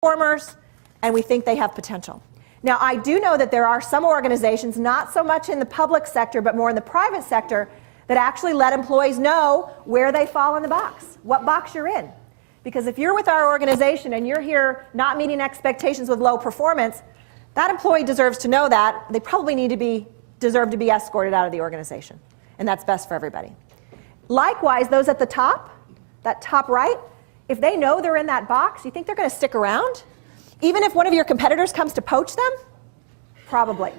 performers, and we think they have potential. Now, I do know that there are some organizations, not so much in the public sector, but more in the private sector, that actually let employees know where they fall in the box, what box you're in. Because if you're with our organization and you're here not meeting expectations with low performance, that employee deserves to know that. They probably deserve to be escorted out of the organization. And that's best for everybody. Likewise, those at the top, that top right, if they know they're in that box, you think they're going to stick around? Even if one of your competitors comes to poach them? Probably.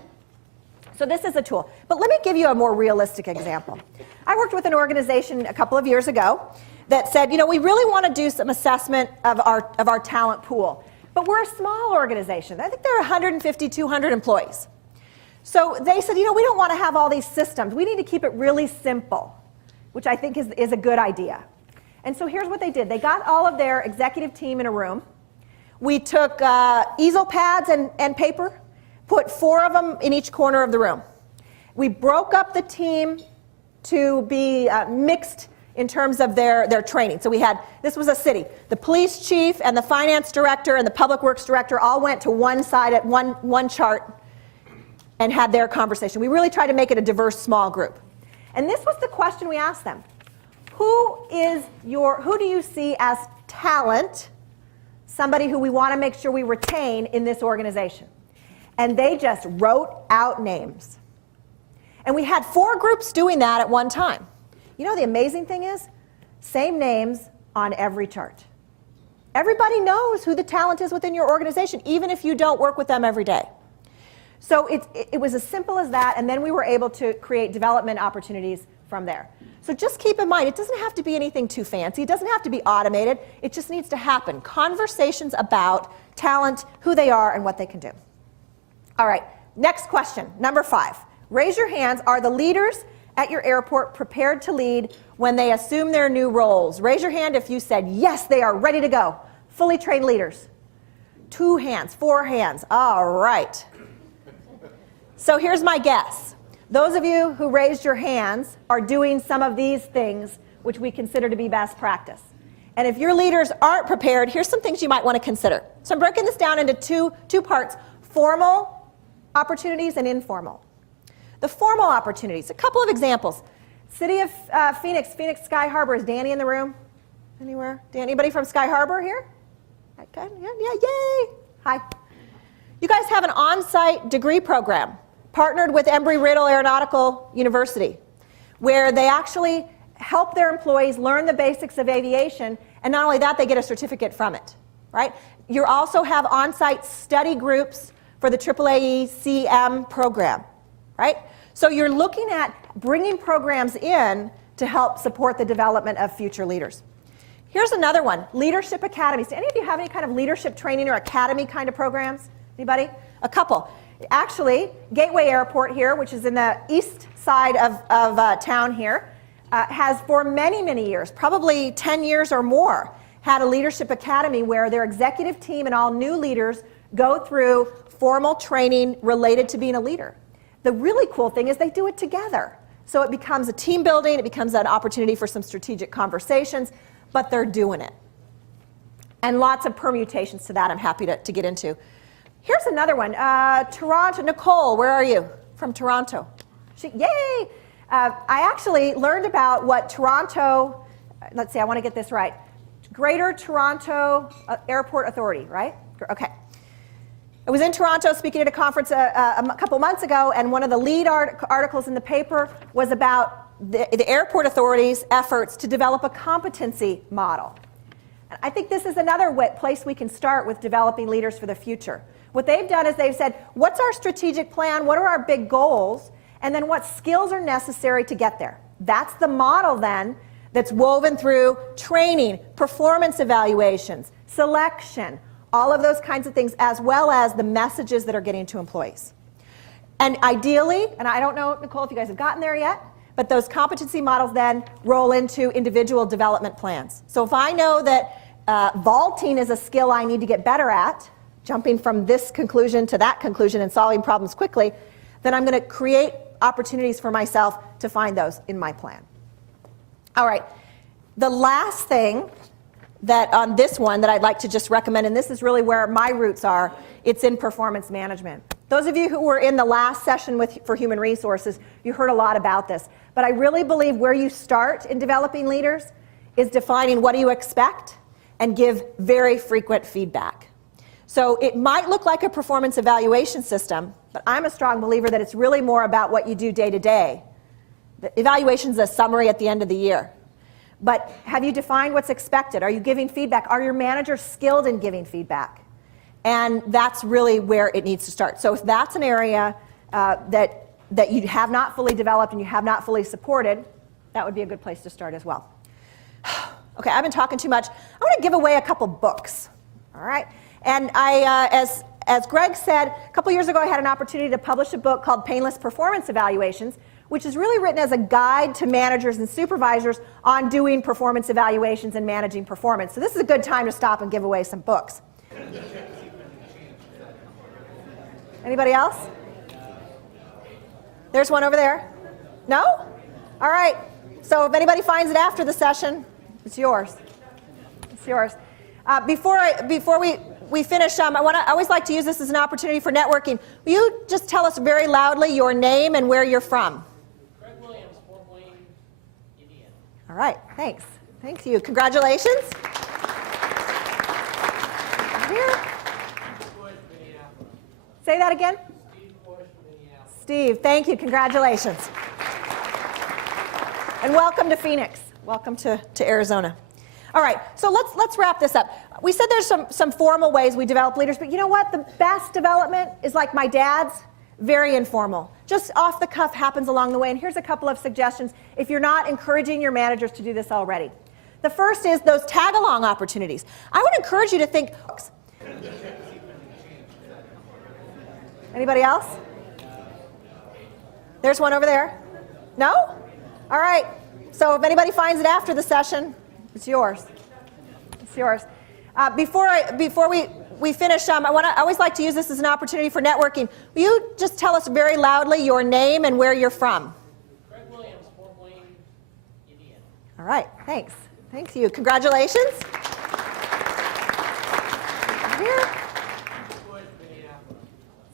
So this is a tool. But let me give you a more realistic example. I worked with an organization a couple of years ago that said, you know, we really want to do some assessment of our talent pool. But we're a small organization. I think there are 150, 200 employees. So they said, you know, we don't want to have all these systems. We need to keep it really simple, which I think is a good idea. And so here's what they did. They got all of their executive team in a room. We took easel pads and paper, put 4 of them in each corner of the room. We broke up the team to be mixed in terms of their training. So we had, this was a city, the police chief and the finance director and the public works director all went to one side at one chart and had their conversation. We really tried to make it a diverse small group. And this was the question we asked them. Who do you see as talent, somebody who we want to make sure we retain in this organization? And they just wrote out names. And we had 4 groups doing that at one time. You know, the amazing thing is, same names on every chart. Everybody knows who the talent is within your organization, even if you don't work with them every day. So it was as simple as that, and then we were able to create development opportunities from there. So just keep in mind, it doesn't have to be anything too fancy. It doesn't have to be automated. It just needs to happen. Conversations about talent, who they are, and what they can do. All right, next question, number 5. Raise your hands. Are the leaders at your airport prepared to lead when they assume their new roles? Raise your hand if you said, yes, they are ready to go. Fully trained leaders. 2 hands, 4 hands. All right. So here's my guess. Those of you who raised your hands are doing some of these things which we consider to be best practice. And if your leaders aren't prepared, here's some things you might want to consider. So I'm breaking this down into two parts, formal opportunities and informal. The formal opportunities, a couple of examples. City of Phoenix Sky Harbor. Is Danny in the room? Anywhere? Anybody from Sky Harbor here? Okay. Yeah, yay. Hi. You guys have an on-site degree program partnered with Embry-Riddle Aeronautical University, where they actually help their employees learn the basics of aviation, and not only that, they get a certificate from it, right? You also have on-site study groups for the AAAE CM program, right? So you're looking at bringing programs in to help support the development of future leaders. Here's another one, leadership academies. Do any of you have any kind of leadership training or academy kind of programs? Anybody? A couple. Actually, Gateway Airport here, which is in the east side of town here, has for many, many years, probably 10 years or more, had a leadership academy where their executive team and all new leaders go through formal training related to being a leader. The really cool thing is they do it together. So it becomes a team building, it becomes an opportunity for some strategic conversations, but they're doing it. And lots of permutations to that I'm happy to get into. Here's another one, Toronto. Nicole, where are you? From Toronto. Yay! I actually learned about what Toronto, let's see, I want to get this right. Greater Toronto Airport Authority, right? Okay. I was in Toronto speaking at a conference a couple months ago, and one of the lead articles in the paper was about the airport authority's efforts to develop a competency model. And I think this is another place we can start with developing leaders for the future. What they've done is they've said, what's our strategic plan? What are our big goals? And then what skills are necessary to get there? That's the model then that's woven through training, performance evaluations, selection, all of those kinds of things, as well as the messages that are getting to employees. And ideally, and I don't know, Nicole, if you guys have gotten there yet, but those competency models then roll into individual development plans. So if I know that vaulting is a skill I need to get better at, jumping from this conclusion to that conclusion and solving problems quickly, then I'm going to create opportunities for myself to find those in my plan. All right. The last thing that on this one that I'd like to just recommend, and this is really where my roots are, it's in performance management. Those of you who were in the last session for human resources, you heard a lot about this. But I really believe where you start in developing leaders is defining what do you expect and give very frequent feedback. So it might look like a performance evaluation system, but I'm a strong believer that it's really more about what you do day to day. The evaluation is a summary at the end of the year. But have you defined what's expected? Are you giving feedback? Are your managers skilled in giving feedback? And that's really where it needs to start. So if that's an area that you have not fully developed and you have not fully supported, that would be a good place to start as well. Okay, I've been talking too much. I want to give away a couple books, all right? And as Greg said, a couple years ago I had an opportunity to publish a book called Painless Performance Evaluations, which is really written as a guide to managers and supervisors on doing performance evaluations and managing performance. So this is a good time to stop and give away some books. Anybody else? There's one over there. No? All right. So if anybody finds it after the session, it's yours. It's yours. Before we finish, I always like to use this as an opportunity for networking. Will you just tell us very loudly your name and where you're from? Greg Williams, Fort Wayne, Indiana. All right. Thanks. Thank you. Congratulations. Here. Say that again. Steve, thank you. Congratulations. And welcome to Phoenix. Welcome to Arizona. All right, so let's wrap this up. We said there's some formal ways we develop leaders, but you know what? The best development is like my dad's, very informal. Just off the cuff happens along the way. And here's a couple of suggestions if you're not encouraging your managers to do this already. The first is those tag-along opportunities. I would encourage you to think. Anybody else? There's one over there. No? All right. So if anybody finds it after the session, it's yours. It's yours. Before we finish, I always like to use this as an opportunity for networking. Will you just tell us very loudly your name and where you're from? Greg Williams, Fort Wayne, Indiana. All right. Thanks. Thank you. Congratulations. Here.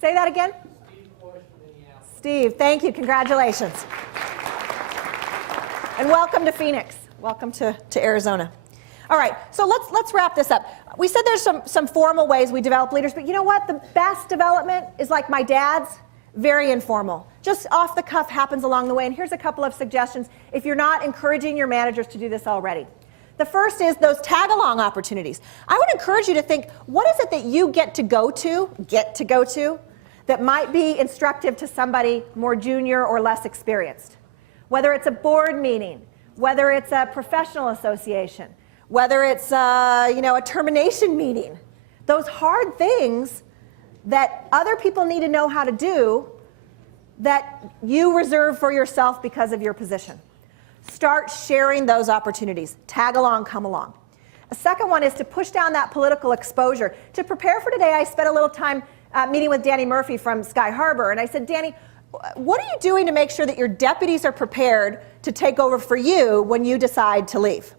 Say that again. Steve, thank you. Congratulations. And welcome to Phoenix. Welcome to Arizona. All right, so let's wrap this up. We said there's some formal ways we develop leaders, but you know what? The best development is like my dad's, very informal. Just off the cuff happens along the way. And here's a couple of suggestions if you're not encouraging your managers to do this already. The first is those tag-along opportunities. I would encourage you to think, what is it that you get to go to that might be instructive to somebody more junior or less experienced? Whether it's a board meeting, whether it's a professional association, whether it's a termination meeting. Those hard things that other people need to know how to do that you reserve for yourself because of your position. Start sharing those opportunities. Tag along, come along. A second one is to push down that political exposure. To prepare for today, I spent a little time meeting with Danny Murphy from Sky Harbor, and I said, Danny, what are you doing to make sure that your deputies are prepared to take over for you when you decide to leave?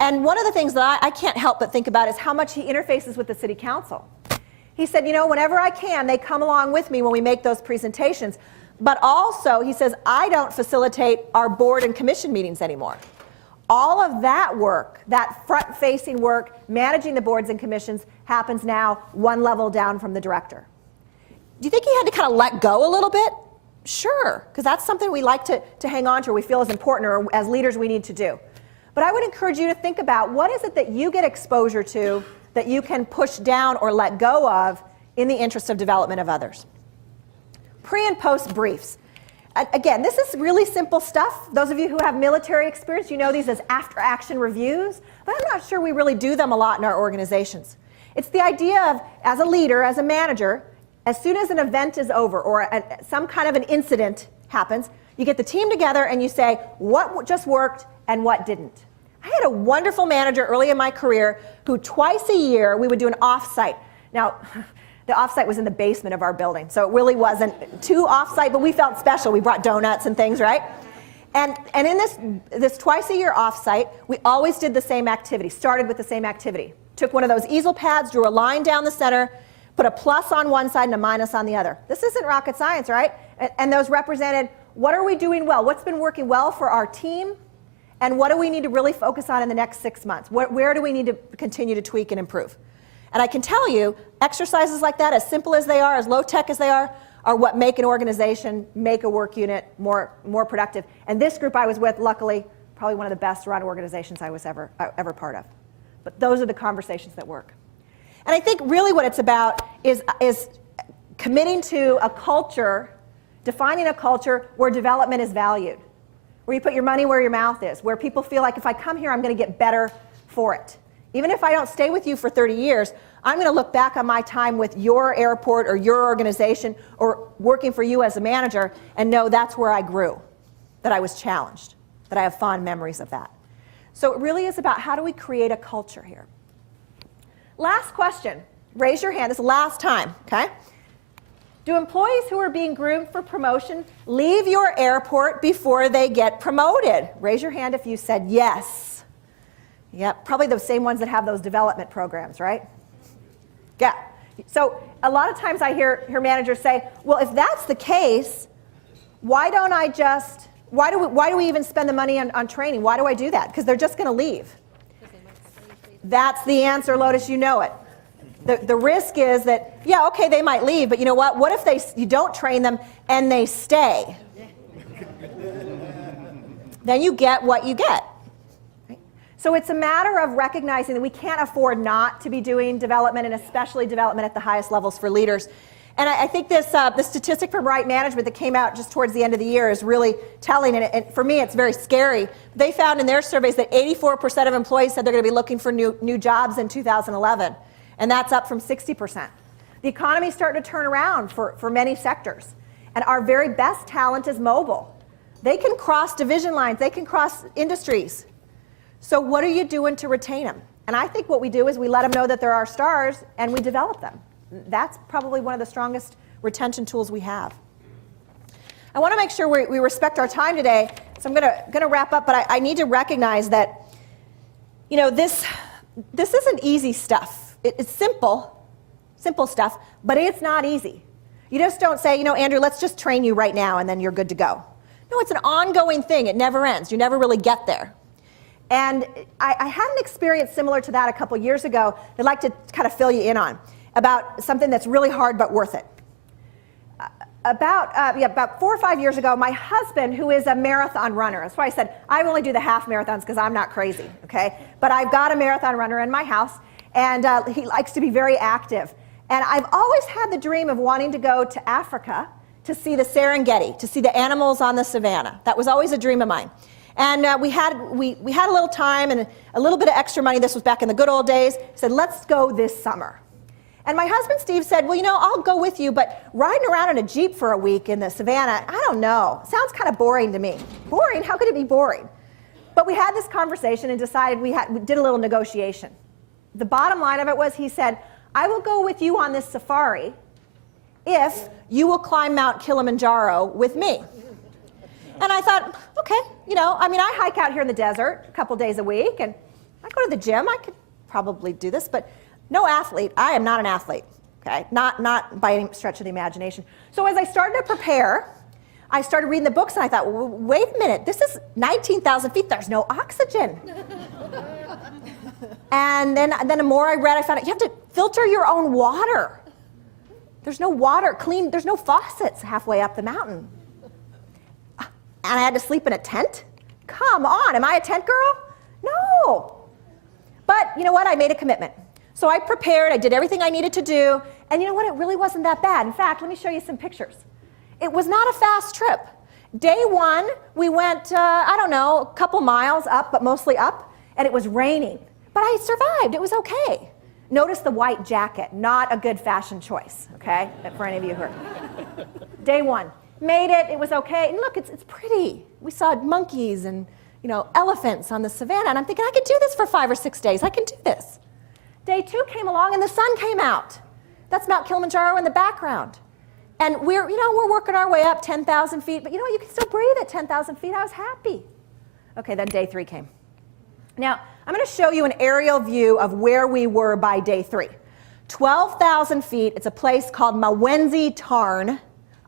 And one of the things that I can't help but think about is how much he interfaces with the city council. He said, whenever I can, they come along with me when we make those presentations. But also, he says, I don't facilitate our board and commission meetings anymore. All of that work, that front-facing work, managing the boards and commissions, happens now one level down from the director. Do you think he had to kind of let go a little bit? Sure, because that's something we like to hang on to or we feel is important or as leaders we need to do. But I would encourage you to think about what is it that you get exposure to that you can push down or let go of in the interest of development of others. Pre and post briefs. Again, this is really simple stuff. Those of you who have military experience, you know these as after-action reviews, but I'm not sure we really do them a lot in our organizations. It's the idea of, as a leader, as a manager, as soon as an event is over or some kind of an incident happens, you get the team together and you say, what just worked and what didn't. I had a wonderful manager early in my career who twice a year we would do an off-site. Now, the off-site was in the basement of our building, so it really wasn't too off-site, but we felt special. We brought donuts and things, right? And in this twice-a-year offsite, we always did the same activity, started with the same activity. Took one of those easel pads, drew a line down the center, put a plus on one side and a minus on the other. This isn't rocket science, right? And those represented what are we doing well, what's been working well for our team, and what do we need to really focus on in the next 6 months? Where do we need to continue to tweak and improve? And I can tell you, exercises like that, as simple as they are, as low-tech as they are what make an organization, make a work unit more productive. And this group I was with, luckily, probably one of the best run organizations I was ever part of. But those are the conversations that work. And I think really what it's about is committing to a culture, defining a culture where development is valued, where you put your money where your mouth is, where people feel like if I come here, I'm going to get better for it. Even if I don't stay with you for 30 years, I'm going to look back on my time with your airport or your organization or working for you as a manager and know that's where I grew, that I was challenged, that I have fond memories of that. So it really is about how do we create a culture here. Last question. Raise your hand. This is the last time, okay? Do employees who are being groomed for promotion leave your airport before they get promoted? Raise your hand if you said yes. Yep, probably the same ones that have those development programs, right? Yeah. So a lot of times I hear managers say, well, if that's the case, why do we even spend the money on training? Why do I do that? Because they're just going to leave. That's the answer, Lotus, you know it. The risk is that, yeah, okay, they might leave, but you know what? What if you don't train them and they stay? Then you get what you get. So it's a matter of recognizing that we can't afford not to be doing development, and especially development at the highest levels for leaders. And I think the statistic from Right Management that came out just towards the end of the year is really telling, and for me it's very scary. They found in their surveys that 84% of employees said they're going to be looking for new jobs in 2011, and that's up from 60%. The economy's starting to turn around for many sectors, and our very best talent is mobile. They can cross division lines, they can cross industries. So what are you doing to retain them? And I think what we do is we let them know that there are stars and we develop them. That's probably one of the strongest retention tools we have. I want to make sure we respect our time today, so I'm going to wrap up, but I need to recognize that, you know, this isn't easy stuff. It's simple stuff, but it's not easy. You just don't say, you know, Andrew, let's just train you right now and then you're good to go. No, it's an ongoing thing. It never ends. You never really get there. And I had an experience similar to that a couple years ago that I'd like to kind of fill you in on, about something that's really hard but worth it. About 4 or 5 years ago, my husband, who is a marathon runner, that's why I said I only do the half marathons because I'm not crazy, okay? But I've got a marathon runner in my house, and he likes to be very active. And I've always had the dream of wanting to go to Africa to see the Serengeti, to see the animals on the savannah. That was always a dream of mine. And we had a little time and a little bit of extra money. This was back in the good old days. He said, let's go this summer. And my husband, Steve, said, well, you know, I'll go with you, but riding around in a Jeep for a week in the savannah, I don't know. Sounds kind of boring to me. Boring? How could it be boring? But we had this conversation and decided we did a little negotiation. The bottom line of it was, he said, I will go with you on this safari if you will climb Mount Kilimanjaro with me. And I thought, okay, you know, I mean, I hike out here in the desert a couple days a week, and I go to the gym. I could probably do this, but no athlete. I am not an athlete, okay? Not by any stretch of the imagination. So as I started to prepare, I started reading the books, and I thought, well, wait a minute, this is 19,000 feet. There's no oxygen. And then the more I read, I found out you have to filter your own water. There's no water, there's no faucets halfway up the mountain. And I had to sleep in a tent? Come on, am I a tent girl? No. But you know what? I made a commitment. So I prepared, I did everything I needed to do, and you know what? It really wasn't that bad. In fact, let me show you some pictures. It was not a fast trip. Day one, we went, I don't know, a couple miles up, but mostly up, and it was raining. But I survived. It was okay. Notice the white jacket, not a good fashion choice, okay, for any of you who are. Day one. Made it, it was okay, and look, it's pretty. We saw monkeys and, you know, elephants on the savannah, and I'm thinking, I could do this for 5 or 6 days. I can do this. Day two came along, and the sun came out. That's Mount Kilimanjaro in the background. And we're working our way up 10,000 feet, but you can still breathe at 10,000 feet. I was happy. Okay, then day 3 came. Now, I'm going to show you an aerial view of where we were by day 3. 12,000 feet. It's a place called Mawenzi Tarn.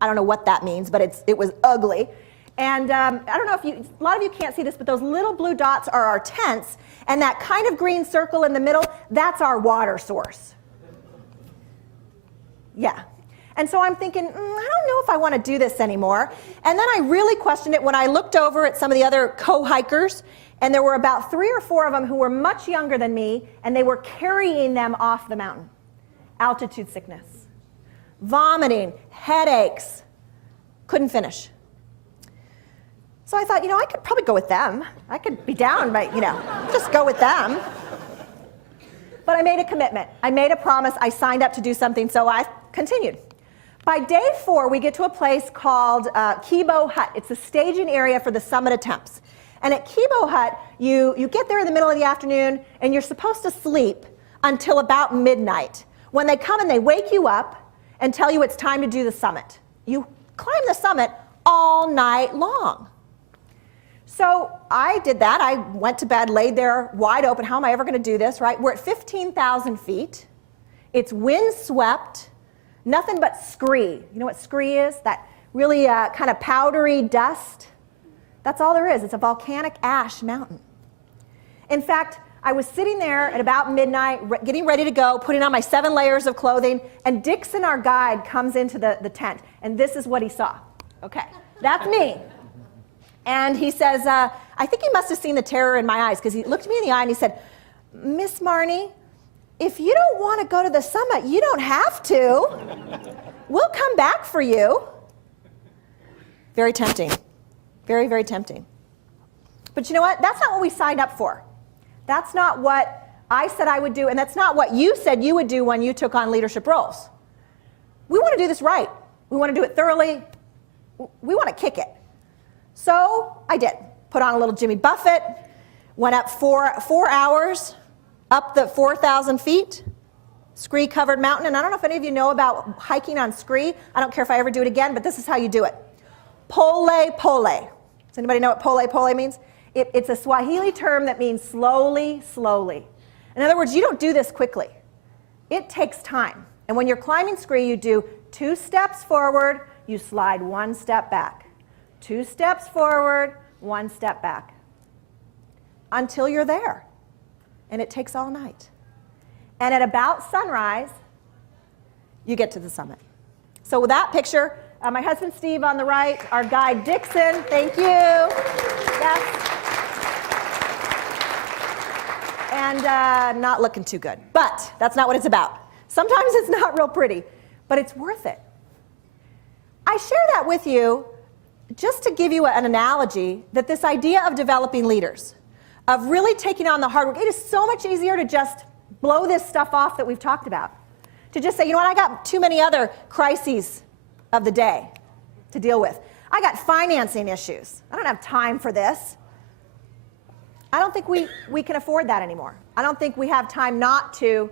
I don't know what that means, but it was ugly. And I don't know if a lot of you can't see this, but those little blue dots are our tents, and that kind of green circle in the middle, that's our water source. Yeah. And so I'm thinking, I don't know if I want to do this anymore. And then I really questioned it when I looked over at some of the other co-hikers, and there were about 3 or 4 of them who were much younger than me, and they were carrying them off the mountain. Altitude sickness, vomiting, headaches, couldn't finish. So I thought, I could probably go with them. I could be down, but, just go with them. But I made a commitment. I made a promise. I signed up to do something, so I continued. By day 4, we get to a place called Kibo Hut. It's a staging area for the summit attempts. And at Kibo Hut, you get there in the middle of the afternoon, and you're supposed to sleep until about midnight, when they come and they wake you up and tell you it's time to do the summit. You climb the summit all night long. So I did that. I went to bed, laid there wide open. How am I ever going to do this, right? We're at 15,000 feet. It's windswept, nothing but scree. You know what scree is? That really kind of powdery dust. That's all there is. It's a volcanic ash mountain. In fact, I was sitting there at about midnight, getting ready to go, putting on my 7 layers of clothing, and Dixon, our guide, comes into the tent, and this is what he saw. Okay, that's me. And he says, I think he must have seen the terror in my eyes, because he looked me in the eye and he said, Miss Marnie, if you don't want to go to the summit, you don't have to. We'll come back for you. Very tempting. Very, very tempting. But you know what? That's not what we signed up for. That's not what I said I would do, and that's not what you said you would do when you took on leadership roles. We want to do this right. We want to do it thoroughly. We want to kick it. So I did. Put on a little Jimmy Buffett, went up 4 hours, up the 4,000 feet, scree-covered mountain. And I don't know if any of you know about hiking on scree. I don't care if I ever do it again, but this is how you do it. Pole, pole. Does anybody know what pole, pole means? It's a Swahili term that means slowly, slowly. In other words, you don't do this quickly. It takes time. And when you're climbing scree, you do 2 steps forward, you slide 1 step back. 2 steps forward, 1 step back. Until you're there. And it takes all night. And at about sunrise, you get to the summit. So with that picture, my husband Steve on the right, our guide Dixon, thank you. Yes. And not looking too good. But that's not what it's about. Sometimes it's not real pretty, but it's worth it. I share that with you just to give you an analogy that this idea of developing leaders, of really taking on the hard work, it is so much easier to just blow this stuff off that we've talked about. To just say, you know what, I got too many other crises of the day to deal with. I got financing issues. I don't have time for this. I don't think we can afford that anymore. I don't think we have time not to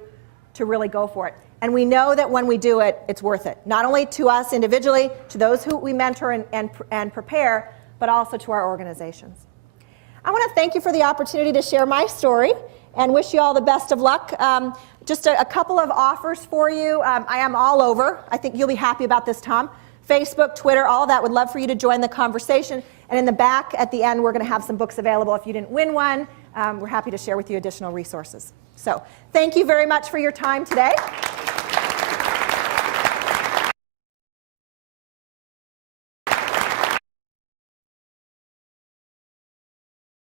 really go for it. And we know that when we do it, it's worth it. Not only to us individually, to those who we mentor and prepare, but also to our organizations. I want to thank you for the opportunity to share my story and wish you all the best of luck. Just a couple of offers for you. I am all over. I think you'll be happy about this, Tom. Facebook, Twitter, all of that. Would love for you to join the conversation. And in the back, at the end, we're going to have some books available. If you didn't win one, we're happy to share with you additional resources. So thank you very much for your time today.